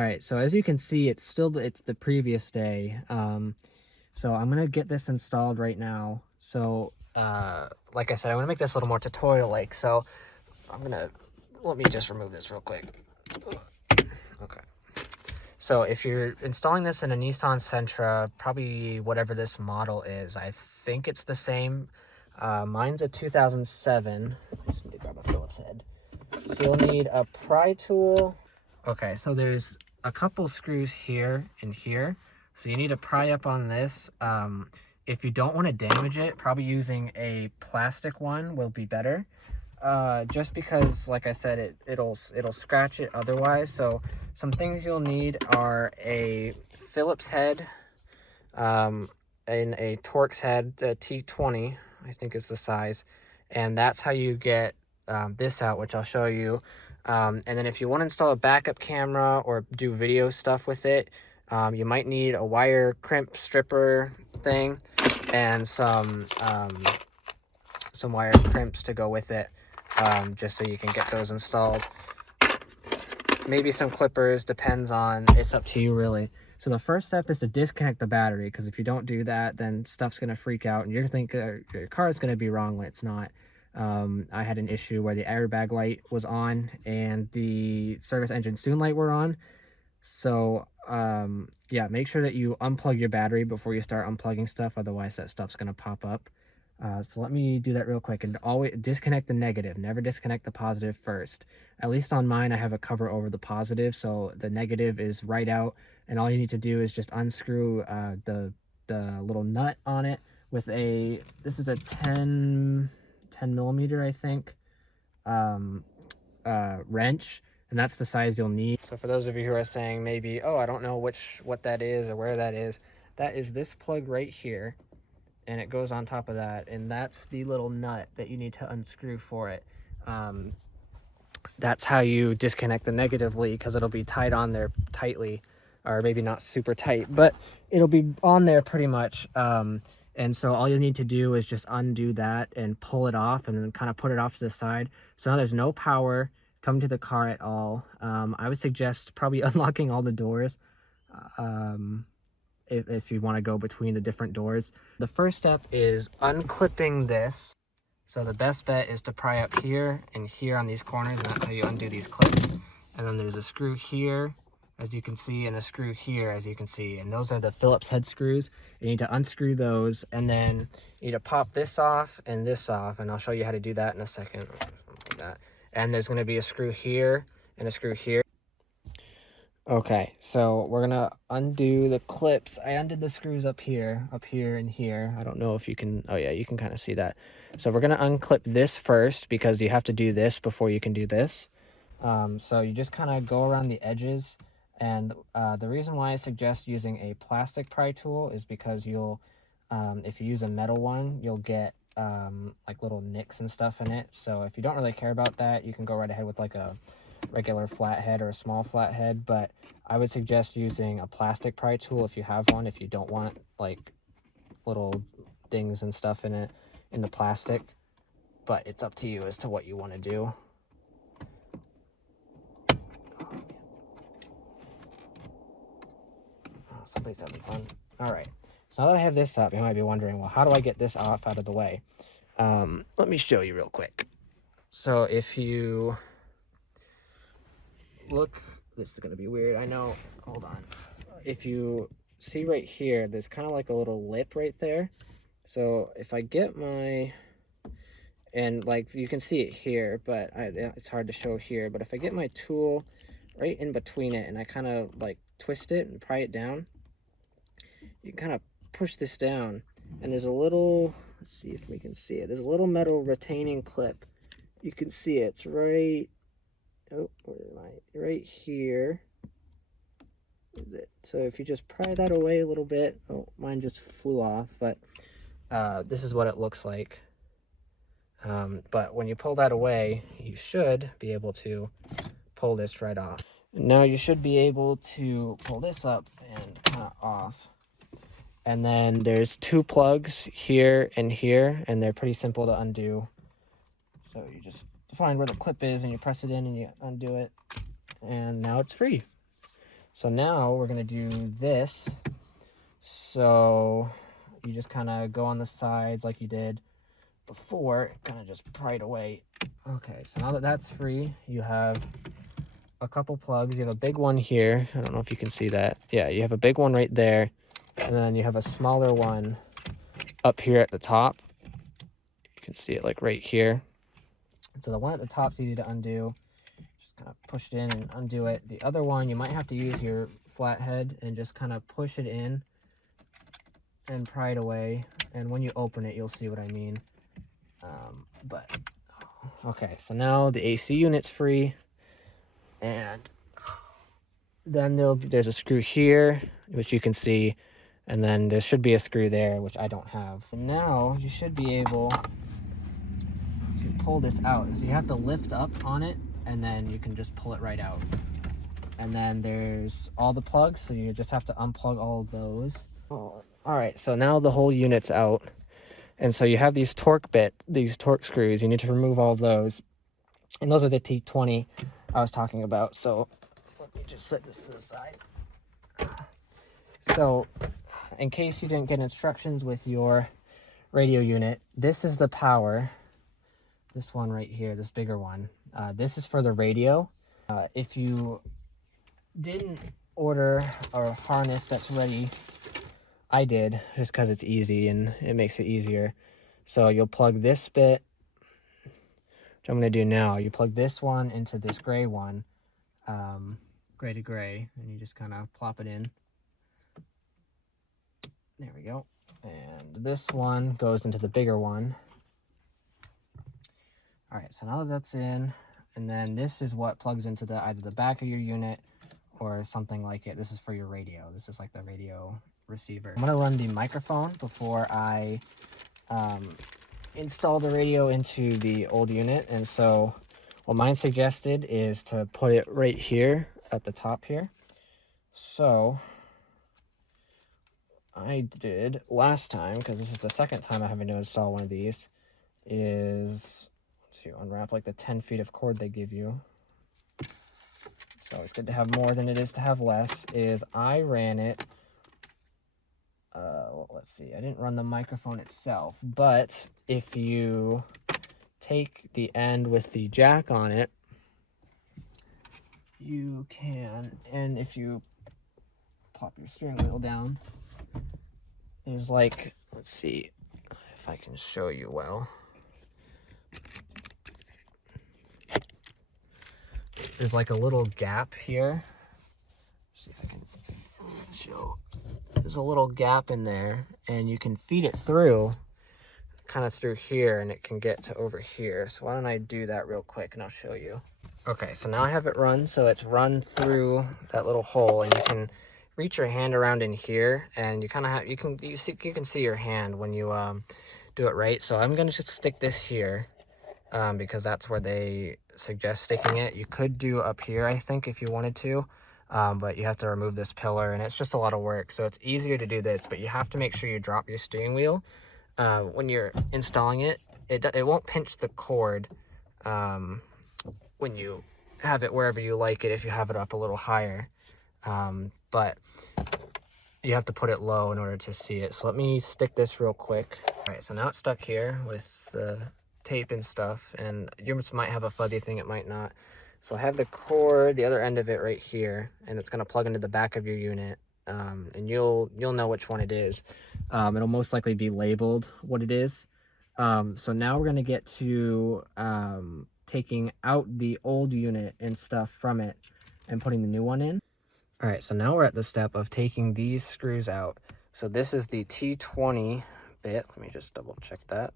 right, so as you can see, it's the previous day. So I'm gonna get this installed right now. So like I said, I'm gonna make this a little more tutorial-like. So let me just remove this real quick. Okay. So if you're installing this in a Nissan Sentra, probably whatever this model is, I think it's the same. Mine's a 2007. I just need to grab a Phillips head. So you'll need a pry tool. Okay, so there's a couple screws here and here. So you need to pry up on this. If you don't want to damage it, probably using a plastic one will be better. Just because, like I said, it'll scratch it otherwise. So some things you'll need are a Phillips head, and a Torx head, the T20, I think is the size, and that's how you get this out, which I'll show you. And then if you want to install a backup camera or do video stuff with it, you might need a wire crimp stripper thing and some wire crimps to go with it, just so you can get those installed. Maybe some clippers, depends on, it's up to you really. So the first step is to disconnect the battery, because if you don't do that, then stuff's going to freak out and you're thinking your car is going to be wrong when it's not. I had an issue where the airbag light was on and the service engine soon light were on. So yeah, make sure that you unplug your battery before you start unplugging stuff, otherwise that stuff's going to pop up. So let me do that real quick, and always disconnect the negative, never disconnect the positive first. At least on mine, I have a cover over the positive, so the negative is right out, and all you need to do is just unscrew the little nut on it with this is a 10 millimeter, I think, wrench, and that's the size you'll need. So for those of you who are saying maybe, oh, I don't know what that is or where that is this plug right here. And it goes on top of that, and that's the little nut that you need to unscrew for it. That's how you disconnect the negative lead, because it'll be tied on there tightly, or maybe not super tight, but it'll be on there pretty much. And so all you need to do is just undo that and pull it off, and then kind of put it off to the side. So now there's no power coming to the car at all. I would suggest probably unlocking all the doors. If you want to go between the different doors. The first step is unclipping this. So the best bet is to pry up here and here on these corners, and that's how you undo these clips. And then there's a screw here, as you can see, and a screw here, as you can see, and those are the Phillips head screws. You need to unscrew those, and then you need to pop this off and this off, and I'll show you how to do that in a second. Like that. And there's going to be a screw here and a screw here. Okay, so we're gonna undo the clips. I undid the screws up here, and here. I don't know if you can, oh yeah, you can kind of see that. So we're gonna unclip this first, because you have to do this before you can do this. So you just kind of go around the edges, and the reason why I suggest using a plastic pry tool is because you'll, if you use a metal one, you'll get like little nicks and stuff in it. So if you don't really care about that, you can go right ahead with like a regular flathead or a small flathead, but I would suggest using a plastic pry tool if you have one, if you don't want like little dings and stuff in it, in the plastic. But it's up to you as to what you want to do. Oh, somebody's having fun. All right, so now that I have this up, you might be wondering, well, how do I get this off out of the way? Let me show you real quick. So if you look, this is going to be weird, I know, hold on. If you see right here, there's kind of like a little lip right there. So if I get my, and like you can see it here, but it's hard to show here, but if I get my tool right in between it and I kind of like twist it and pry it down, you kind of push this down, and there's a little, let's see if we can see it, there's a little metal retaining clip. You can see it, it's right, oh, where am I? Right here. So if you just pry that away a little bit, oh, mine just flew off, but this is what it looks like. But when you pull that away, you should be able to pull this right off. Now you should be able to pull this up and kind of off. And then there's two plugs here, and they're pretty simple to undo. So you just find where the clip is and you press it in and you undo it, and now it's free. So now we're gonna do this. So you just kind of go on the sides like you did before, kind of just pry it away. Okay, so now that that's free, you have a couple plugs. You have a big one here. I don't know if you can see that. Yeah, you have a big one right there, and then you have a smaller one up here at the top. You can see it like right here. So the one at the top's easy to undo. Just kind of push it in and undo it. The other one, you might have to use your flathead and just kind of push it in and pry it away. And when you open it, you'll see what I mean. Okay, so now the AC unit's free. And then there's a screw here, which you can see. And then there should be a screw there, which I don't have. And now you should be able to pull this out. So you have to lift up on it, and then you can just pull it right out. And then there's all the plugs, so you just have to unplug all of those. All right, so now the whole unit's out. And so you have these torque screws. You need to remove all of those. And those are the T20 I was talking about. So let me just set this to the side. So in case you didn't get instructions with your radio unit, this is the power. This one right here, this bigger one. This is for the radio. If you didn't order a harness that's ready, I did, just because it's easy and it makes it easier. So you'll plug this bit, which I'm going to do now. You plug this one into this gray one, gray to gray, and you just kind of plop it in. There we go. And this one goes into the bigger one. All right, so now that that's in, and then this is what plugs into either the back of your unit or something like it. This is for your radio. This is like the radio receiver. I'm gonna run the microphone before I install the radio into the old unit. And so what mine suggested is to put it right here at the top here. So I did last time, because this is the second time I'm having to install one of these, is to unwrap like the 10 feet of cord they give you. So it's good to have more than it is to have less. Is I ran it, well, let's see, I didn't run the microphone itself, but if you take the end with the jack on it, you can, and if you pop your steering wheel down, there's like, let's see if I can show you well. There's like a little gap here. Let's see if I can show. There's a little gap in there, and you can feed it through, kind of through here, and it can get to over here. So why don't I do that real quick and I'll show you. Okay, so now I have it run. So it's run through that little hole, and you can reach your hand around in here, and you kind of have, you can see your hand when you do it right. So I'm gonna just stick this here because that's where they suggest sticking it. You could do up here, I think, if you wanted to, but you have to remove this pillar, and it's just a lot of work. So it's easier to do this, but you have to make sure you drop your steering wheel when you're installing it. It won't pinch the cord when you have it wherever you like it, if you have it up a little higher, but you have to put it low in order to see it. So let me stick this real quick. All right, so now it's stuck here with the tape and stuff, and yours might have a fuzzy thing, it might not. So I have the cord, the other end of it right here, and it's going to plug into the back of your unit, and you'll know which one it is. It'll most likely be labeled what it is. So now we're going to get to taking out the old unit and stuff from it and putting the new one in. All right, so now we're at the step of taking these screws out. So this is the T20 bit. Let me just double check that.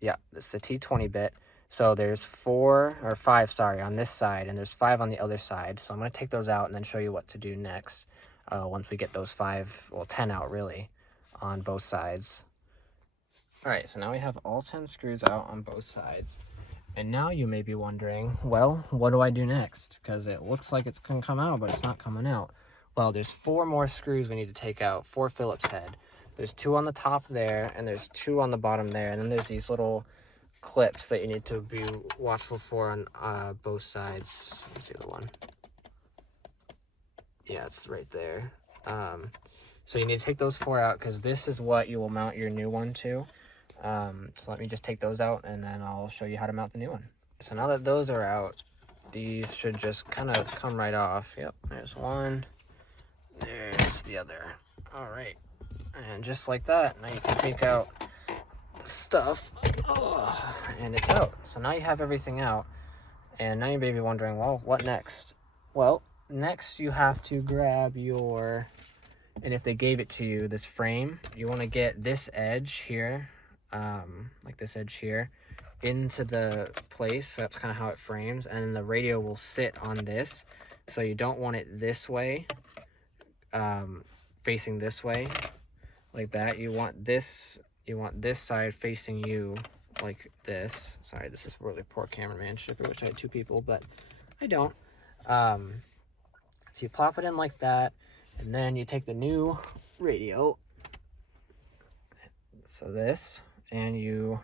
Yeah, this is the T20 bit. So there's 4 or 5, sorry, on this side, and there's 5 on the other side. So I'm going to take those out and then show you what to do next once we get those 10 out really on both sides. All right, so now we have all 10 screws out on both sides. And now you may be wondering, well, what do I do next? Because it looks like it's going to come out, but it's not coming out. Well, there's 4 more screws we need to take out, 4 Phillips head. There's 2 on the top there, and there's 2 on the bottom there. And then there's these little clips that you need to be watchful for on both sides. What's the other one? Yeah, it's right there. So you need to take those 4 out because this is what you will mount your new one to. So let me just take those out and then I'll show you how to mount the new one. So now that those are out, these should just kind of come right off. Yep, there's one, there's the other. All right, and just like that, now you can take out the stuff, and it's out. So now you have everything out, and now you may be wondering, well, what next? Well, next you have to grab your, and if they gave it to you, this frame, you want to get this edge here, like this edge here, into the place. So that's kind of how it frames, and then the radio will sit on this. So you don't want it this way, facing this way, like that. You want this side facing you like this. Sorry, this is really poor cameramanship. I wish I had 2 people, but I don't. So you plop it in like that, and then you take the new radio, so this, and you,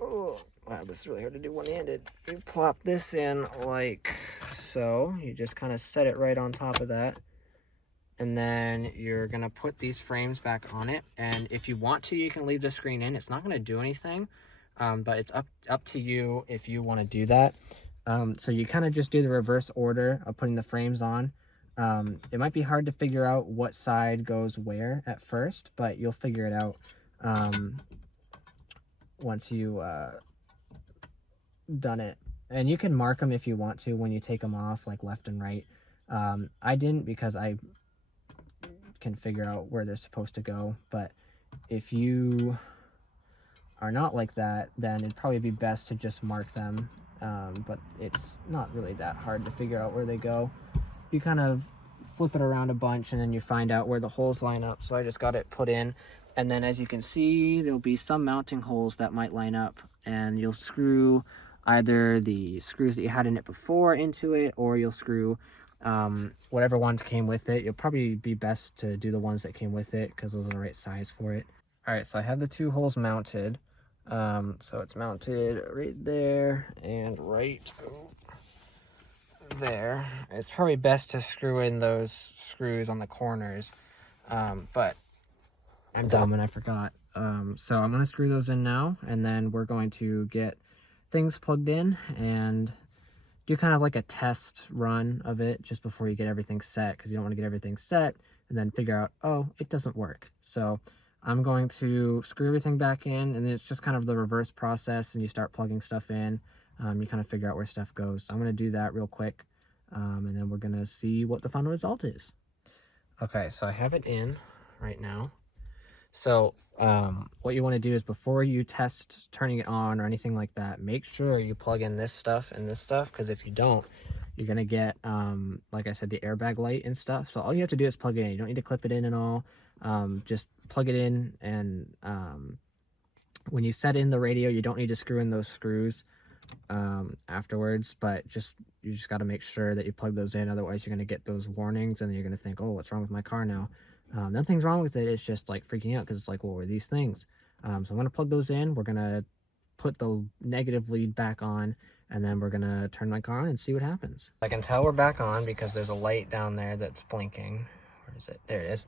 oh wow, this is really hard to do one-handed. You plop this in like so. You just kind of set it right on top of that, and then you're gonna put these frames back on it. And if you want to, you can leave the screen in. It's not gonna do anything, but it's up to you if you want to do that. So you kind of just do the reverse order of putting the frames on. It might be hard to figure out what side goes where at first, but you'll figure it out once you done it. And you can mark them if you want to when you take them off, like left and right. I didn't because I can figure out where they're supposed to go, but if you are not like that, then it'd probably be best to just mark them. But it's not really that hard to figure out where they go. You kind of flip it around a bunch and then you find out where the holes line up. So I just got it put in, and then as you can see, there'll be some mounting holes that might line up, and you'll screw either the screws that you had in it before into it, or you'll screw whatever ones came with it. You'll probably be best to do the ones that came with it because those are the right size for it. All right, so I have the 2 holes mounted. So it's mounted right there and right there. It's probably best to screw in those screws on the corners, but I'm dumb and I forgot. So I'm going to screw those in now, and then we're going to get things plugged in and do kind of like a test run of it just before you get everything set, because you don't want to get everything set and then figure out, oh, it doesn't work. So I'm going to screw everything back in, and it's just kind of the reverse process, and you start plugging stuff in. You kind of figure out where stuff goes. So I'm going to do that real quick, and then we're going to see what the final result is. Okay, so I have it in right now. So what you want to do is, before you test turning it on or anything like that, make sure you plug in this stuff and this stuff, because if you don't, you're going to get, like I said, the airbag light and stuff. So all you have to do is plug it in. You don't need to clip it in at all. Just plug it in, and when you set in the radio, you don't need to screw in those screws afterwards, but you just got to make sure that you plug those in. Otherwise you're going to get those warnings, and you're going to think, oh, what's wrong with my car now? Nothing's wrong with it. It's just like freaking out, because it's like, what were these things? So I'm going to plug those in. We're going to put the negative lead back on, and then we're going to turn my car on and see what happens. I can tell we're back on because there's a light down there that's blinking. Where is it? There it is.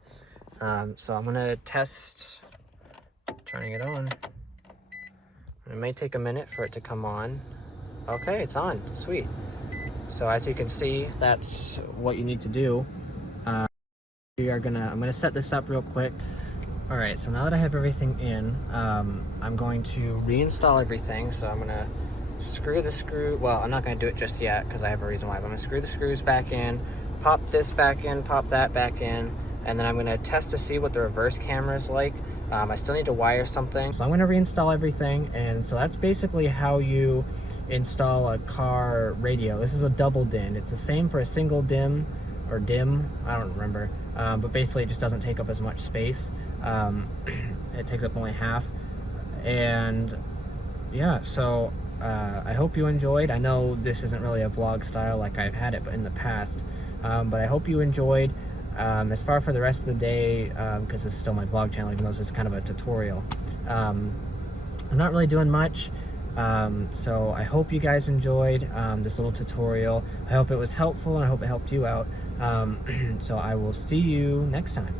So I'm going to test turning it on. It may take a minute for it to come on. Okay, it's on. Sweet. So as you can see, that's what you need to do. I'm gonna set this up real quick. All right, so now that I have everything in, I'm going to reinstall everything. So I'm gonna screw the screw. Well, I'm not gonna do it just yet because I have a reason why. But I'm gonna screw the screws back in, pop this back in, pop that back in, and then I'm gonna test to see what the reverse camera is like. I still need to wire something. So I'm gonna reinstall everything, and so that's basically how you install a car radio. This is a double DIN. It's the same for a single DIM or DIM, I don't remember, but basically it just doesn't take up as much space. It takes up only half. And yeah, so I hope you enjoyed. I know this isn't really a vlog style like I've had it in the past, but I hope you enjoyed. As far for the rest of the day, because this is still my vlog channel, even though this is kind of a tutorial, I'm not really doing much. So I hope you guys enjoyed this little tutorial. I hope it was helpful, and I hope it helped you out. So I will see you next time.